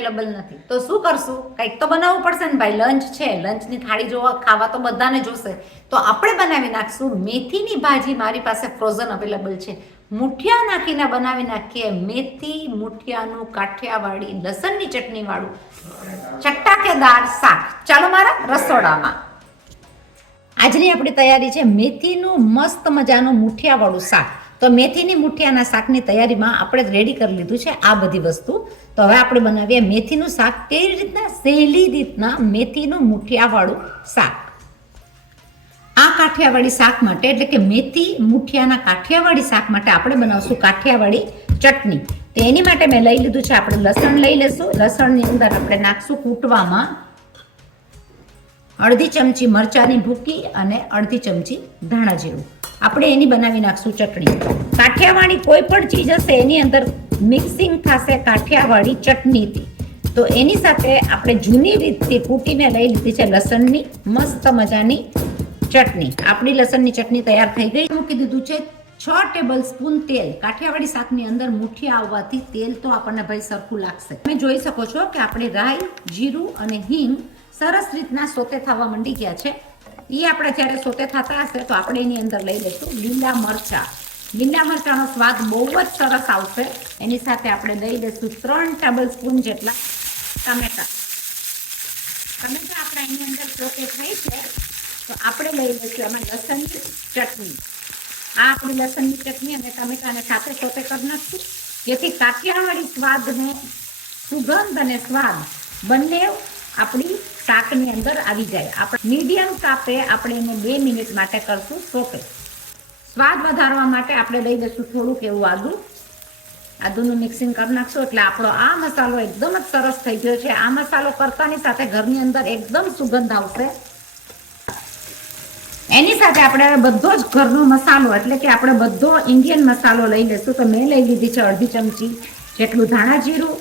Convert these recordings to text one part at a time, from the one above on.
Available નથી, તો શું કરશું? કંઈક તો બનાવવું પડશે ને ભાઈ. લંચ છે, લંચની થાળી જોવા ખાવા તો બધાને જોશે, તો આપણે બનાવી નાખશું મેથીની ભાજી. મારી પાસે ફ્રોઝન અવેલેબલ છે. મુઠિયા નાખીને બનાવી નાખીએ મેથી મુઠિયાનું કાઠિયાવાડી લસણની ચટણી વાળું ચટાકેદાર શાક. ચાલો મારા રસોડામાં. આજની આપણી તૈયારી છે મેથીનું મસ્ત મજાનું મુઠિયાવાળું શાક. તો મેથીની મુઠિયાના શાકની તૈયારીમાં આપણે રેડી કરી લીધું છે આ બધી વસ્તુ. તો હવે આપણે બનાવીએ મેથીનું શાક. કેવી રીતના? સહેલી રીતના મેથીનું મુઠિયાવાળું શાક. આ કાઠિયાવાડી શાક માટે એટલે કે મેથી મુઠિયાના કાઠિયાવાડી શાક માટે આપણે બનાવશું કાઠિયાવાડી ચટણી. તો એની માટે મેં લઈ લીધું છે, આપણે લસણ લઈ લેશું. લસણની અંદર આપણે નાખશું કૂટવામાં અડધી ચમચી મરચાની ભૂકી અને અડધી ચમચી ધાણા જીરું. આપણે એની બનાવી નાખશું ચટણી. કાઠિયાવાડી કોઈ પણ ચીજ હશે એની અંદર મિક્સિંગ થશે કાઠિયાવાડી ચટણીથી. તો એની સાથે આપણે જૂની રીતથી કૂટીને લઈ લીધી છે લસણની મસ્ત મજાની ચટણી. આપણી લસણની ચટણી તૈયાર થઈ ગઈ. મૂકી દીધું છે 6 ટેબલ સ્પૂન તેલ. કાઠિયાવાડી શાકની અંદર મુઠિયા આવવાથી તેલ તો આપણને ભાઈ સરખું લાગશે. તમે જોઈ શકો છો કે આપણે રાઈ, જીરું અને હિંગ સરસ રીતના સોતે થવા માંડી ગયા છે. એ આપણે જ્યારે સોતે થતા હશે તો આપણે એની અંદર લઈ લઈશું લીલા મરચાં. લીલા મરચાંનો સ્વાદ બહુ જ સરસ આવશે. એની સાથે આપણે લઈ લઈશું 3 ટેબલ સ્પૂન જેટલા ટમેટા. ટમેટા આપણે એની અંદર સોતે થઈ છે તો આપણે લઈ લઈશું એમાં લસણની ચટણી. આ આપણી લસણની ચટણી અને ટમેટાને સાથે સોતે કરી નાખશું, જેથી કાઠિયાવાડી સ્વાદને સુગંધ અને સ્વાદ બંને આપણી શાકની અંદર આવી જાય. આપણે મીડિયમ તાપે આપણે એને 2 મિનિટ માટે કરશું સોતે. સ્વાદ વધારવા માટે આપણે લઈ લઈશું થોડુંક એવું આદુનું મિક્સિંગ કરી નાખશું એટલે આપણો આ મસાલો એકદમ જ સરસ થઈ ગયો છે. આ મસાલો કરતાની સાથે ઘરની અંદર એકદમ સુગંધ આવશે. એની સાથે આપણે બધો જ ઘરનો મસાલો એટલે કે આપણે બધો ઇન્ડિયન મસાલો લઈ લઈશું. તો મેં લઈ લીધી છે અડધી ચમચી જેટલું ધાણા જીરું,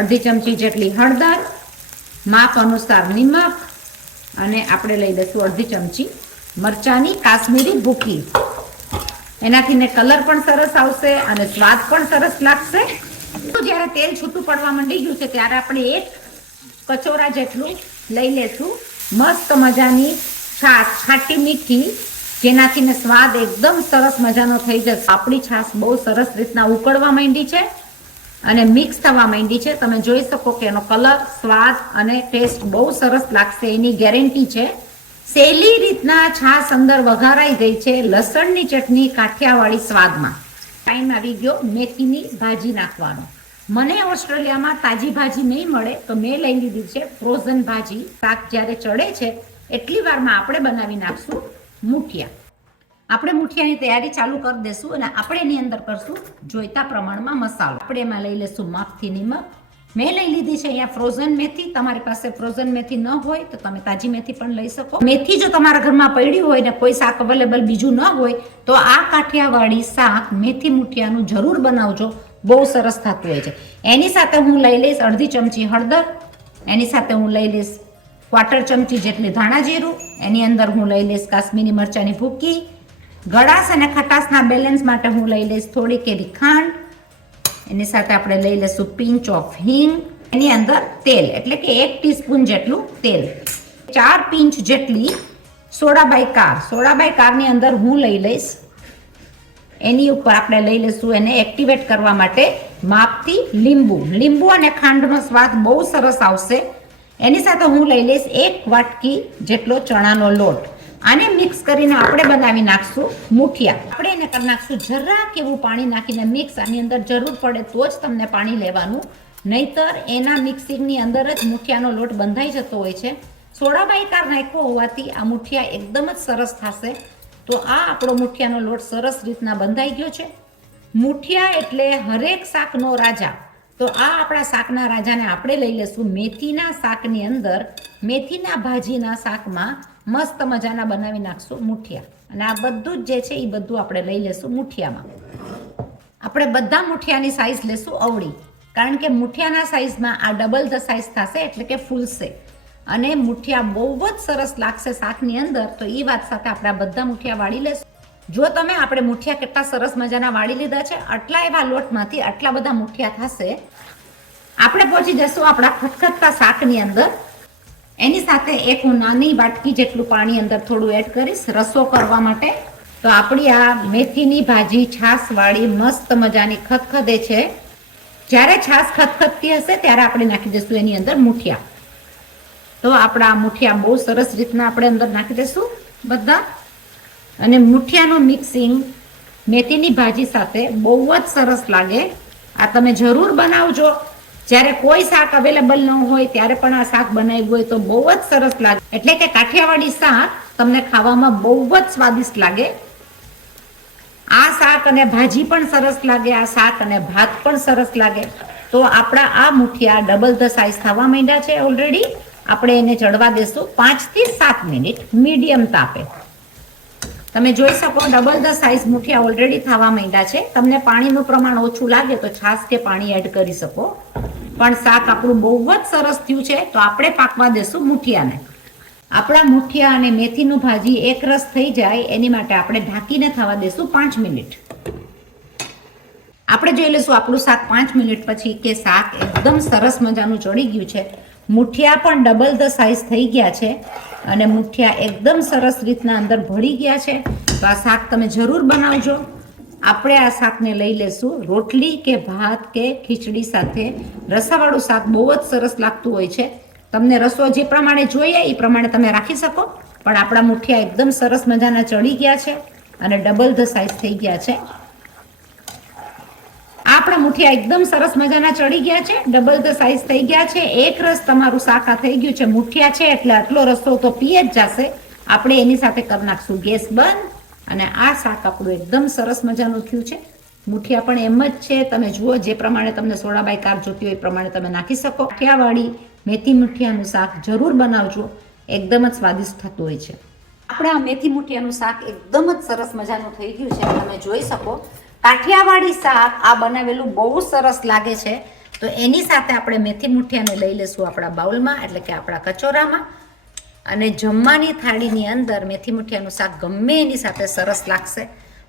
અડધી ચમચી જેટલી હળદર, માપ અનુસાર નિમક અને આપણે લઈ લઈશું અડધી ચમચી મરચાની કાશ્મીરી ભૂકી. એનાથી ને કલર પણ સરસ આવશે અને સ્વાદ પણ સરસ લાગશે. તો જ્યારે તેલ છૂટું પડવા માંડી ગયું છે ત્યારે આપણે 1 કચોરા જેટલું લઈ લેશું મસ્ત મજાની છાશ, ખાટી મીઠી, જેનાથી ને સ્વાદ એકદમ સરસ મજાનો થઈ જશે. આપણી છાશ બહુ સરસ રીતના ઉકળવા માંડી છે અને મિક્સ થવા માંડી છે. તમે જોઈ શકો કે એનો કલર, સ્વાદ અને ટેસ્ટ બહુ સરસ લાગશે, એની ગેરંટી છે. સહેલી રીતના છાશ અંદર વઘારાઈ ગઈ છે લસણની ચટણી કાઠિયાવાડી સ્વાદમાં. ટાઈમ આવી ગયો મેથીની ભાજી નાખવાનો. મને ઓસ્ટ્રેલિયામાં તાજી ભાજી નહીં મળે તો મેં લઈ લીધી છે ફ્રોઝન ભાજી. શાક જ્યારે ચડે છે એટલી વારમાં આપણે બનાવી નાખશું મુઠિયા. આપણે મુઠિયાની તૈયારી ચાલુ કરી દઈશું અને આપણે એની અંદર કરશું જોઈતા પ્રમાણમાં મસાલો. આપણે એમાં લઈ લઈશું માપથી નિમક. મેં લઈ લીધી છે અહીંયા ફ્રોઝન મેથી. તમારી પાસે ફ્રોઝન મેથી ન હોય તો તમે તાજી મેથી પણ લઈ શકો. મેથી જો તમારા ઘરમાં પડી હોય ને કોઈ શાક અવેલેબલ બીજું ન હોય તો આ કાઠિયાવાડી શાક મેથી મુઠિયાનું જરૂર બનાવજો, બહુ સરસ થતું હોય છે. એની સાથે હું લઈ લઈશ અડધી ચમચી હળદર, એની સાથે હું લઈ લઈશ 1/4 ચમચી જેટલી ધાણા જીરું, એની અંદર હું લઈ લઈશ કાશ્મીરી મરચાની ભૂકી. ગળાશ અને ખટાશના બેલેન્સ માટે હું લઈ લઈશ થોડી કેરી ખાંડ. એની સાથે આપણે લઈ લઈશું પિંચ ઓફ હિંગ. એની અંદર તેલ એટલે કે 1 ટીસ્પૂન જેટલું તેલ, 4 પિંચ જેટલી સોડા બાયકાર. સોડા બાયકારની અંદર હું લઈ લઈશ, એની ઉપર આપણે લઈ લઈશું એને એક્ટિવેટ કરવા માટે માપથી લીંબુ. લીંબુ અને ખાંડનો સ્વાદ બહુ સરસ આવશે. એની સાથે હું લઈ લઈશ 1 વાટકી જેટલો ચણાનો લોટ. આને મિક્સ કરીને આપણે બનાવી નાખશું મુઠિયા. આપણે એને કરી નાખશું જરાક એવું પાણી નાખીને મિક્સ. આની અંદર જરૂર પડે તો જ તમને પાણી લેવાનું, નહીતર એના મિક્સિંગની અંદર જ મુઠિયાનો લોટ બંધાઈ જતો હોય છે. સોડા બાયકાર નાખ્યો હોવાથી આ મુઠિયા એકદમ જ સરસ થશે. તો આ આપણો મુઠિયાનો લોટ સરસ રીતના બંધાઈ ગયો છે. મુઠિયા એટલે હરેક શાકનો રાજા. તો આ આપણા શાકના રાજાને આપણે લઈ લઈશું મેથીના શાકની અંદર. મેથીના ભાજીના શાકમાં મસ્ત મજાના બનાવી નાખશું મુઠિયા. અને આ બધું જ જે છે એ બધું આપણે લઈ લઈશું મુઠિયામાં. આપણે બધા મુઠિયાની સાઈઝ લેશું અવળી, કારણ કે મુઠિયાના સાઈઝમાં આ ડબલ ધ સાઈઝ થશે એટલે કે ફૂલશે અને મુઠિયા બહુ જ સરસ લાગશે શાકની અંદર. તો એ વાત સાથે આપણે આ બધા મુઠિયા વાળી લેશું. જો તમે આપણે મુઠિયા કેટલા સરસ મજાના વાળી લીધા છે, આટલા એવા લોટમાંથી આટલા બધા મુઠિયા થશે. આપણે પહોંચી જશું આપણા ખટખટતા શાકની અંદર. એની સાથે એક હું નાની વાટકી જેટલું પાણી અંદર થોડું એડ કરીશ રસો કરવા માટે. તો આપણી આ મેથીની ભાજી છાશવાળી મસ્ત મજાની ખદખદે છે. જ્યારે છાશ ખદખદતી હશે ત્યારે આપણે નાખી દઈશું એની અંદર મુઠિયા. તો આપણા મુઠિયા બહુ સરસ રીતના આપણે અંદર નાખી દઈશું બધા. અને મુઠિયાનું મિક્સિંગ મેથીની ભાજી સાથે બહુ જ સરસ લાગે. આ તમે જરૂર બનાવજો. જ્યારે કોઈ શાક અવેલેબલ ન હોય ત્યારે પણ આ શાક બનાવ્યું હોય તો બહુ જ સરસ લાગે. એટલે કે કાઠિયાવાડી શાક તમને ખાવામાં બહુ જ સ્વાદિષ્ટ લાગે. આ શાક અને ભાજી પણ સરસ લાગે, આ શાક અને ભાત પણ સરસ લાગે. તો આપણા આ મુઠિયા ડબલ ધ સાઇઝ થવા માંડ્યા છે ઓલરેડી. આપણે એને ચડવા દેશું 5 થી 7 મિનિટ મીડિયમ તાપે. તમે જોઈ શકો double the size muthiya already થવા માંડ્યા છે. તમને પાણીનું પ્રમાણ ઓછું લાગે તો છાશ કે પાણી એડ કરી શકો. પણ શાક આપણું બહુ જ સરસ થયું છે. તો આપણે પાકવા દેશું મુઠિયાને. આપણા મુઠિયા અને મેથીનું ભાજી એક રસ થઈ જાય એની માટે આપણે ઢાંકીને થવા દેશું 5 મિનિટ. આપણે જોઈ લઈશું આપણું શાક 5 મિનિટ પછી કે શાક એકદમ સરસ મજાનું ચડી ગયું છે. મુઠિયા પણ ડબલ ધ સાઇઝ થઈ ગયા છે અને મુઠિયા એકદમ સરસ રીતના અંદર ભળી ગયા છે. તો આ શાક તમે જરૂર બનાવજો. આપણે આ શાકને લઈ લેશું રોટલી કે ભાત કે ખીચડી સાથે. રસાવાળું શાક બહુ જ સરસ લાગતું હોય છે. તમને રસો જે પ્રમાણે જોઈએ એ પ્રમાણે તમે રાખી શકો. પણ આપણા મુઠિયા એકદમ સરસ મજાના ચડી ગયા છે અને ડબલ ધ સાઇઝ થઈ ગયા છે. આપણા મુઠિયા એકદમ સરસ મજાના ચડી ગયા છે, ડબલ ધ સાઇઝ થઈ ગયા છે. એક રસ તમારું શાક આ થઈ ગયું છે. મુઠિયા છે એટલે આટલો રસો તો પીએ જ જશે. આપણે એની સાથે કરી નાખશું ગેસ બંધ. અને આ શાક આપણું એકદમ સરસ મજાનું થયું છે. મુઠિયા પણ એમ જ છે. તમે જુઓ જે પ્રમાણે તમને સોડા બાય કાર જોતી હોય એ પ્રમાણે તમે નાખી શકો. કાઠિયાવાડી મેથી મુઠિયાનું શાક જરૂર બનાવજો. એકદમ જ સ્વાદિષ્ટ થતું હોય છે. આપણા મેથી મુઠિયાનું શાક એકદમ જ સરસ મજાનું થઈ ગયું છે. તમે જોઈ શકો કાઠિયાવાડી શાક આ બનાવેલું બહુ સરસ લાગે છે. તો એની સાથે આપણે મેથી મુઠિયાને લઈ લેશું આપણા બાઉલમાં એટલે કે આપણા કચોરામાં. અને જમવાની થાળીની અંદર મેથી મુઠિયાનું શાક ગમે એની સાથે સરસ લાગશે.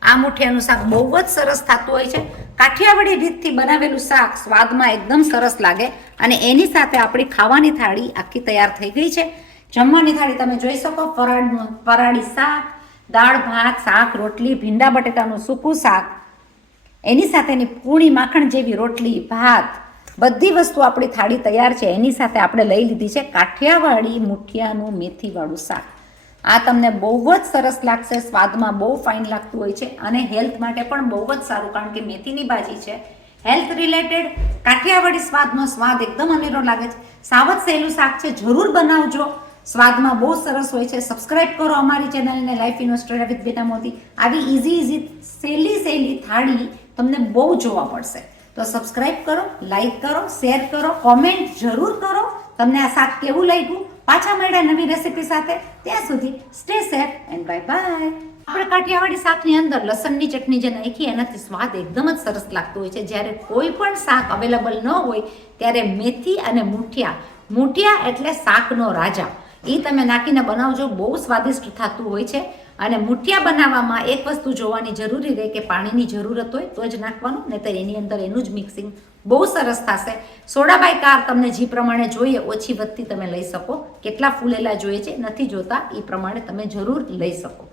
આ મુઠિયાનું શાક બહુ જ સરસ થતું હોય છે. કાઠિયાવાડી રીતથી બનાવેલું શાક સ્વાદમાં એકદમ સરસ લાગે. અને એની સાથે આપણી ખાવાની થાળી આખી તૈયાર થઈ ગઈ છે. જમવાની થાળી તમે જોઈ શકો ફરાળી શાક, દાળ ભાત, શાક રોટલી, ભીંડા બટેટાનું સૂકું શાક, એની સાથેની પૂણી માખણ જેવી રોટલી, ભાત, બધી વસ્તુ આપણી થાળી તૈયાર છે. એની સાથે આપણે લઈ લીધી છે કાઠિયાવાડી મુઠિયાનું મેથીવાળું શાક. આ તમને બહુ જ સરસ લાગશે. સ્વાદમાં બહુ ફાઇન લાગતું હોય છે અને હેલ્થ માટે પણ બહુ જ સારું. કારણ કે મેથીની ભાજી છે, હેલ્થ રિલેટેડ. કાઠિયાવાડી સ્વાદનો સ્વાદ એકદમ અનેરો લાગે છે. સાવ જ સહેલું શાક છે, જરૂર બનાવજો. સ્વાદમાં બહુ સરસ હોય છે. સબસ્ક્રાઇબ કરો અમારી ચેનલને લાઈફ ઇન ઓસ્ટ્રેલિયા વિથ બીના મોદી. આવી ઇઝી સહેલી થાળી તમને બહુ જોવા પડશે. તો સબસ્ક્રાઇબ કરો, લાઈક કરો, શેર કરો, કોમેન્ટ જરૂર કરો. તમને આ શાક કેવું લાગ્યું? પાછા મળ્યા નવી રેસીપી સાથે. ત્યાં સુધી stay safe and bye bye. આપણે કાઠિયાવાડી શાકની અંદર લસણની ચટણી જે નાખી એનાથી સ્વાદ એકદમ જ સરસ લાગતું હોય છે. જ્યારે કોઈ પણ શાક અવેલેબલ ન હોય ત્યારે મેથી અને મુઠિયા એટલે શાકનો રાજા, એ તમે નાખીને બનાવજો. બહુ સ્વાદિષ્ટ થતું હોય છે. અને મુઠિયા બનાવવામાં એક વસ્તુ જોવાની જરૂરી રહે કે પાણીની જરૂરત હોય તો જ નાખવાનું, નહીંતર એની અંદર એનું જ મિક્સિંગ બહુ સરસ થશે. સોડા બાય કાર તમને જે પ્રમાણે જોઈએ ઓછી વધતી તમે લઈ શકો. કેટલા ફૂલેલા જોઈએ છે નથી જોતા એ પ્રમાણે તમે જરૂર લઈ શકો.